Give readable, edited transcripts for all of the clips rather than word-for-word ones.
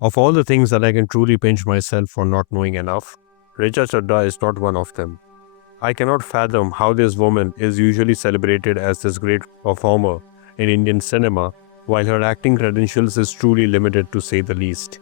Of all the things that I can truly pinch myself for not knowing enough, Richa Chaddha is not one of them. I cannot fathom how this woman is usually celebrated as this great performer in Indian cinema, while her acting credentials is truly limited to say the least.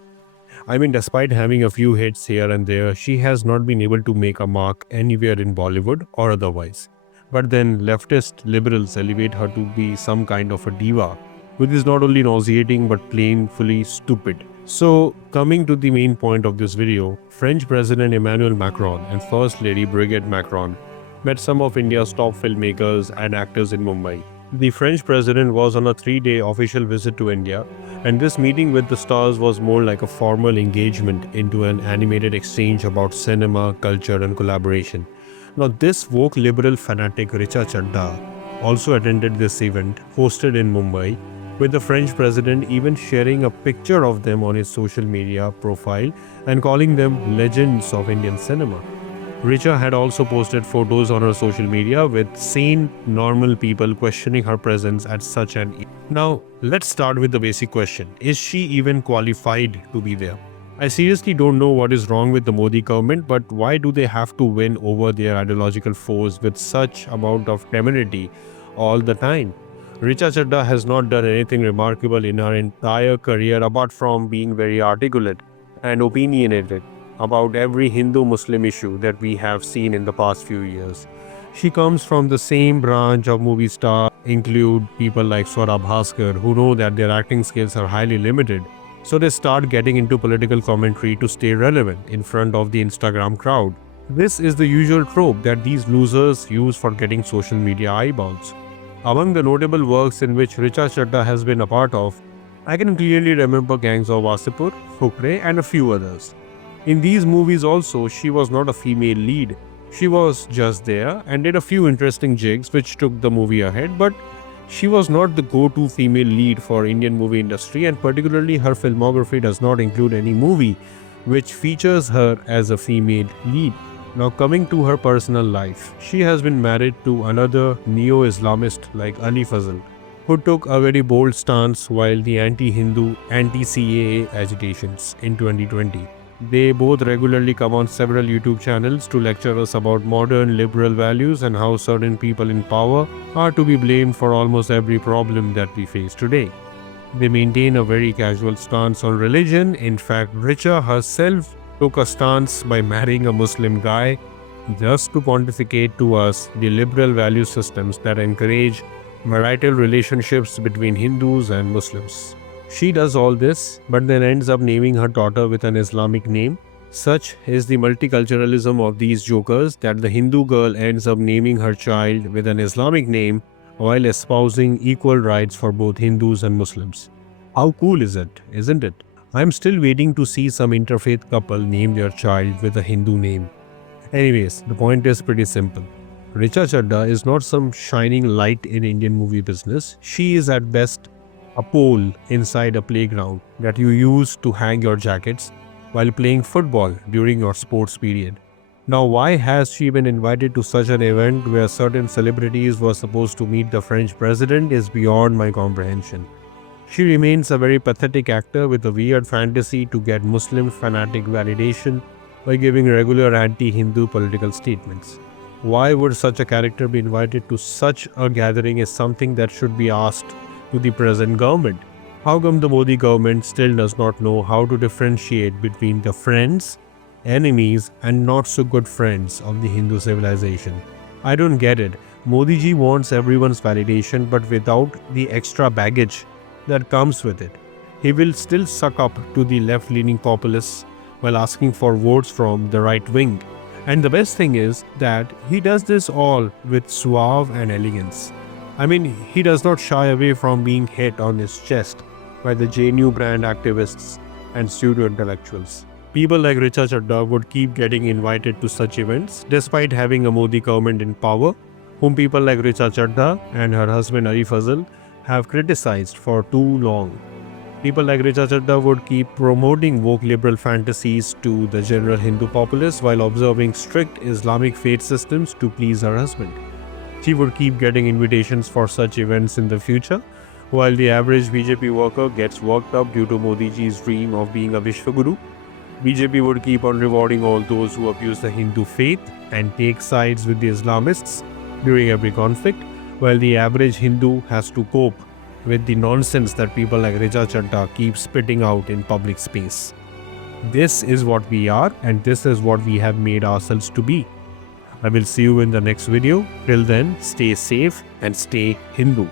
I mean, despite having a few hits here and there, she has not been able to make a mark anywhere in Bollywood or otherwise. But then leftist liberals elevate her to be some kind of a diva, which is not only nauseating but plainly stupid. So, coming to the main point of this video, French President Emmanuel Macron and First Lady Brigitte Macron met some of India's top filmmakers and actors in Mumbai. The French president was on a 3-day official visit to India, and this meeting with the stars was more like a formal engagement into an animated exchange about cinema, culture, and collaboration. Now, this woke liberal fanatic Richa Chaddha also attended this event hosted in Mumbai, with the French president even sharing a picture of them on his social media profile and calling them legends of Indian cinema. Richa had also posted photos on her social media with sane, normal people questioning her presence at such an event. Now, let's start with the basic question. Is she even qualified to be there? I seriously don't know what is wrong with the Modi government, but why do they have to win over their ideological foes with such amount of temerity all the time? Richa Chaddha has not done anything remarkable in her entire career apart from being very articulate and opinionated about every Hindu-Muslim issue that we have seen in the past few years. She comes from the same branch of movie stars, include people like Swara Bhaskar, who know that their acting skills are highly limited, so they start getting into political commentary to stay relevant in front of the Instagram crowd. This is the usual trope that these losers use for getting social media eyeballs. Among the notable works in which Richa Chaddha has been a part of, I can clearly remember Gangs of Wasipur, Fukre, and a few others. In these movies also, she was not a female lead. She was just there and did a few interesting jigs which took the movie ahead, but she was not the go-to female lead for Indian movie industry, and particularly her filmography does not include any movie which features her as a female lead. Now, coming to her personal life, she has been married to another neo-Islamist like Ali Fazal, who took a very bold stance while the anti-Hindu, anti-CAA agitations in 2020. They both regularly come on several YouTube channels to lecture us about modern liberal values and how certain people in power are to be blamed for almost every problem that we face today. They maintain a very casual stance on religion. In fact, Richa herself took a stance by marrying a Muslim guy just to pontificate to us the liberal value systems that encourage marital relationships between Hindus and Muslims. She does all this, but then ends up naming her daughter with an Islamic name. Such is the multiculturalism of these jokers that the Hindu girl ends up naming her child with an Islamic name while espousing equal rights for both Hindus and Muslims. How cool is it, isn't it? I'm still waiting to see some interfaith couple name their child with a Hindu name. Anyways, the point is pretty simple. Richa Chaddha is not some shining light in Indian movie business. She is at best a pole inside a playground that you use to hang your jackets while playing football during your sports period. Now, why has she been invited to such an event where certain celebrities were supposed to meet the French president is beyond my comprehension. She remains a very pathetic actor with a weird fantasy to get Muslim fanatic validation by giving regular anti-Hindu political statements. Why would such a character be invited to such a gathering is something that should be asked to the present government. How come the Modi government still does not know how to differentiate between the friends, enemies, and not so good friends of the Hindu civilization? I don't get it. Modi ji wants everyone's validation, but without the extra baggage that comes with it. He will still suck up to the left-leaning populists while asking for votes from the right wing. And the best thing is that he does this all with suave and elegance. I mean, he does not shy away from being hit on his chest by the JNU brand activists and pseudo-intellectuals. People like Richa Chaddha would keep getting invited to such events despite having a Modi government in power, whom people like Richa Chaddha and her husband Ali Fazal have criticized for too long. People like Richa Chaddha would keep promoting woke liberal fantasies to the general Hindu populace while observing strict Islamic faith systems to please her husband. She would keep getting invitations for such events in the future, While the average BJP worker gets worked up due to Modi ji's dream of being a Vishwaguru, BJP would keep on rewarding all those who abuse the Hindu faith and take sides with the Islamists during every conflict, while the average Hindu has to cope with the nonsense that people like Richa Chaddha keep spitting out in public space. This is what we are, and this is what we have made ourselves to be. I will see you in the next video. Till then, stay safe and stay Hindu.